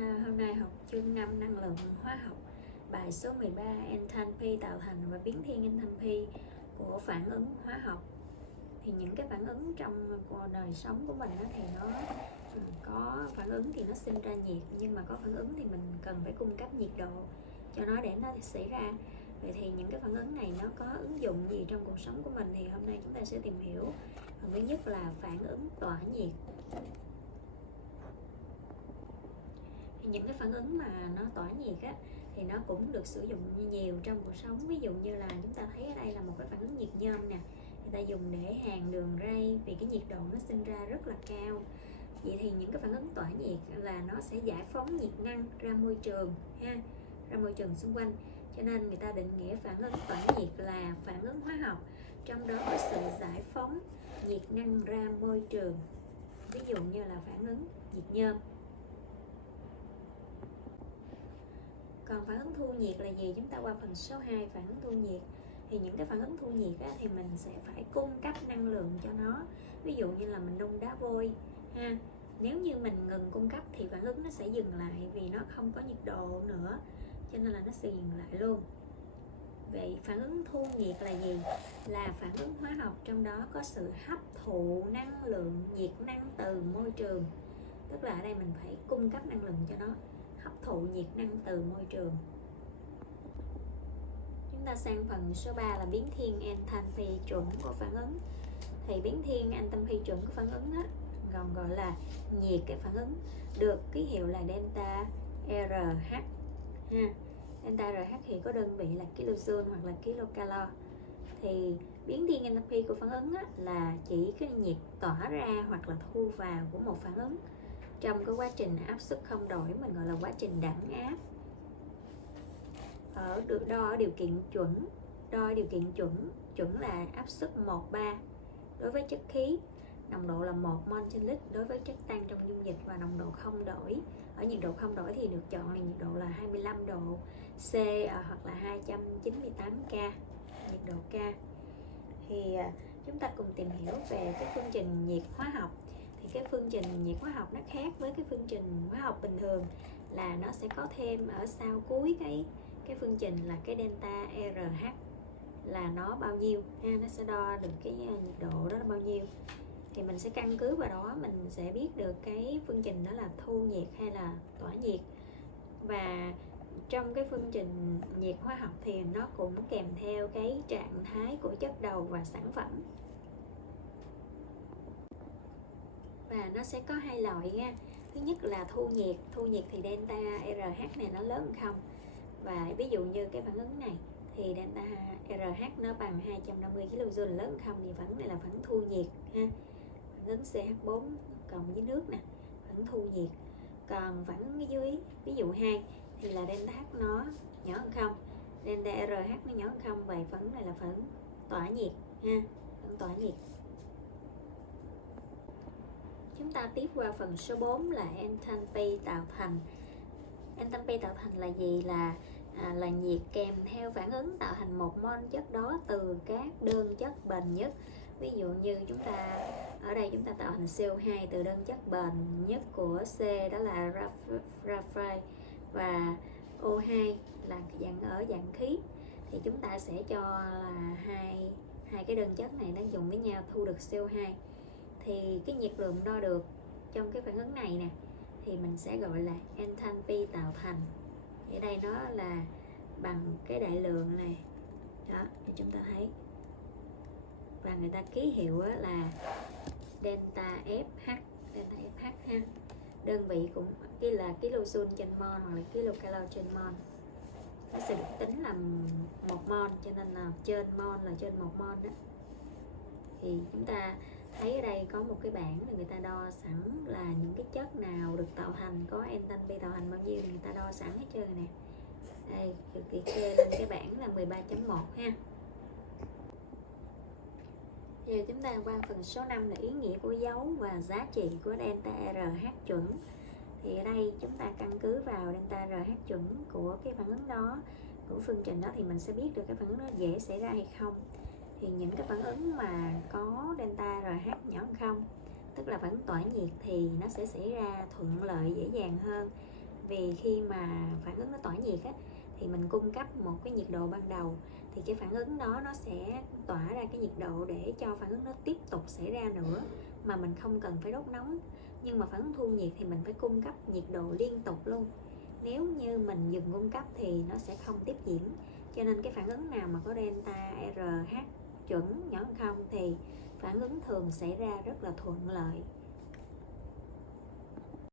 hôm nay học chương 5 năng lượng hóa học, bài số 13 enthalpy tạo thành và biến thiên enthalpy của phản ứng hóa học. Thì những cái phản ứng trong đời sống của mình thì nó có phản ứng thì nó sinh ra nhiệt, nhưng mà có phản ứng thì mình cần phải cung cấp nhiệt độ cho nó để nó xảy ra. Vậy thì những cái phản ứng này nó có ứng dụng gì trong cuộc sống của mình thì hôm nay chúng ta sẽ tìm hiểu. Phần thứ nhất là phản ứng tỏa nhiệt. Những cái phản ứng mà nó tỏa nhiệt thì nó cũng được sử dụng nhiều trong cuộc sống. Ví dụ như là chúng ta thấy ở đây là một cái phản ứng nhiệt nhôm nè, người ta dùng để hàn đường ray vì cái nhiệt độ nó sinh ra rất là cao. Vậy thì những cái phản ứng tỏa nhiệt là nó sẽ giải phóng nhiệt năng ra môi trường ra môi trường xung quanh. Cho nên người ta định nghĩa phản ứng tỏa nhiệt là phản ứng hóa học trong đó có sự giải phóng nhiệt năng ra môi trường. Ví dụ như là phản ứng nhiệt nhôm. Còn phản ứng thu nhiệt là gì? Chúng ta qua phần số 2, phản ứng thu nhiệt. Thì những cái phản ứng thu nhiệt thì mình sẽ phải cung cấp năng lượng cho nó. Ví dụ như là mình nung đá vôi nếu như mình ngừng cung cấp thì phản ứng nó sẽ dừng lại vì nó không có nhiệt độ nữa, cho nên là nó sẽ dừng lại luôn. Vậy phản ứng thu nhiệt là gì? Là phản ứng hóa học trong đó có sự hấp thụ năng lượng nhiệt năng từ môi trường. Tức là ở đây mình phải cung cấp năng lượng cho nó, hấp thụ nhiệt năng từ môi trường. Chúng ta sang phần số 3 là biến thiên enthalpy chuẩn của phản ứng. Thì biến thiên enthalpy chuẩn của phản ứng còn gọi là nhiệt cái phản ứng, được ký hiệu là delta RH. Delta RH thì có đơn vị là kilojoule hoặc là kilocalo. Thì biến thiên enthalpy của phản ứng là chỉ cái nhiệt tỏa ra hoặc là thu vào của một phản ứng trong cái quá trình áp suất không đổi, mình gọi là quá trình đẳng áp. Đo ở điều kiện chuẩn là áp suất 1:3 đối với chất khí, nồng độ là 1 mol trên lít đối với chất tan trong dung dịch, và nồng độ không đổi. Ở nhiệt độ không đổi thì được chọn là nhiệt độ là 25 độ C hoặc là 298 K, nhiệt độ K. Thì chúng ta cùng tìm hiểu về cái phương trình nhiệt hóa học. Thì cái phương trình nhiệt hóa học nó khác với cái phương trình hóa học bình thường là nó sẽ có thêm ở sau cuối cái phương trình là cái delta RH là nó bao nhiêu nó sẽ đo được cái nhiệt độ đó là bao nhiêu. Thì mình sẽ căn cứ vào đó mình sẽ biết được cái phương trình đó là thu nhiệt hay là tỏa nhiệt. Và trong cái phương trình nhiệt hóa học thì nó cũng kèm theo cái trạng thái của chất đầu và sản phẩm. Và nó sẽ có hai loại nha. Thứ nhất là thu nhiệt thì delta RH này nó lớn hơn không. Và ví dụ như cái phản ứng này thì delta RH nó bằng 250 kJ lớn hơn không, thì phản ứng này là phản ứng thu nhiệt phản ứng CH4 cộng với nước nè, phản ứng thu nhiệt. Còn phản ứng ở dưới ví dụ 2 thì là delta H nó nhỏ hơn không, delta RH nó nhỏ hơn không, vậy phản ứng này là phản ứng tỏa nhiệt phản ứng tỏa nhiệt. Chúng ta tiếp qua phần số 4 là enthalpy tạo thành. Enthalpy tạo thành là gì? Là nhiệt kèm theo phản ứng tạo thành một mol chất đó từ các đơn chất bền nhất. Ví dụ như ở đây chúng ta tạo thành CO2 từ đơn chất bền nhất của C đó là graphite, và O2 là ở dạng khí. Thì chúng ta sẽ cho là hai cái đơn chất này nó dùng với nhau thu được CO2. Thì cái nhiệt lượng đo được trong cái phản ứng này nè thì mình sẽ gọi là enthalpy tạo thành. Ở đây nó là bằng cái đại lượng này đó, thì chúng ta thấy, và người ta ký hiệu là delta FH đơn vị cũng là kilojoule trên mol hoặc là kilocalo trên mol. Nó sẽ được tính là 1 mol, cho nên là trên mol là trên 1 mol đó. Thì chúng ta thấy ở đây có một cái bảng là người ta đo sẵn là những cái chất nào được tạo thành, có enthalpy tạo thành bao nhiêu thì người ta đo sẵn hết trơn nè. Đây, liệt kê lên cái bảng là 13.1 ha. Giờ chúng ta qua phần số 5 là ý nghĩa của dấu và giá trị của delta RH chuẩn. Thì ở đây chúng ta căn cứ vào delta RH chuẩn của cái phản ứng đó, của phương trình đó, thì mình sẽ biết được cái phản ứng đó dễ xảy ra hay không. Thì những cái phản ứng mà có delta RH nhỏ hơn không, tức là phản ứng tỏa nhiệt, thì nó sẽ xảy ra thuận lợi dễ dàng hơn. Vì khi mà phản ứng nó tỏa nhiệt á, thì mình cung cấp một cái nhiệt độ ban đầu, thì cái phản ứng đó nó sẽ tỏa ra cái nhiệt độ để cho phản ứng nó tiếp tục xảy ra nữa, mà mình không cần phải đốt nóng. Nhưng mà phản ứng thu nhiệt thì mình phải cung cấp nhiệt độ liên tục luôn. Nếu như mình dừng cung cấp thì nó sẽ không tiếp diễn. Cho nên cái phản ứng nào mà có delta RH chuẩn nhỏ hơn không thì phản ứng thường xảy ra rất là thuận lợi.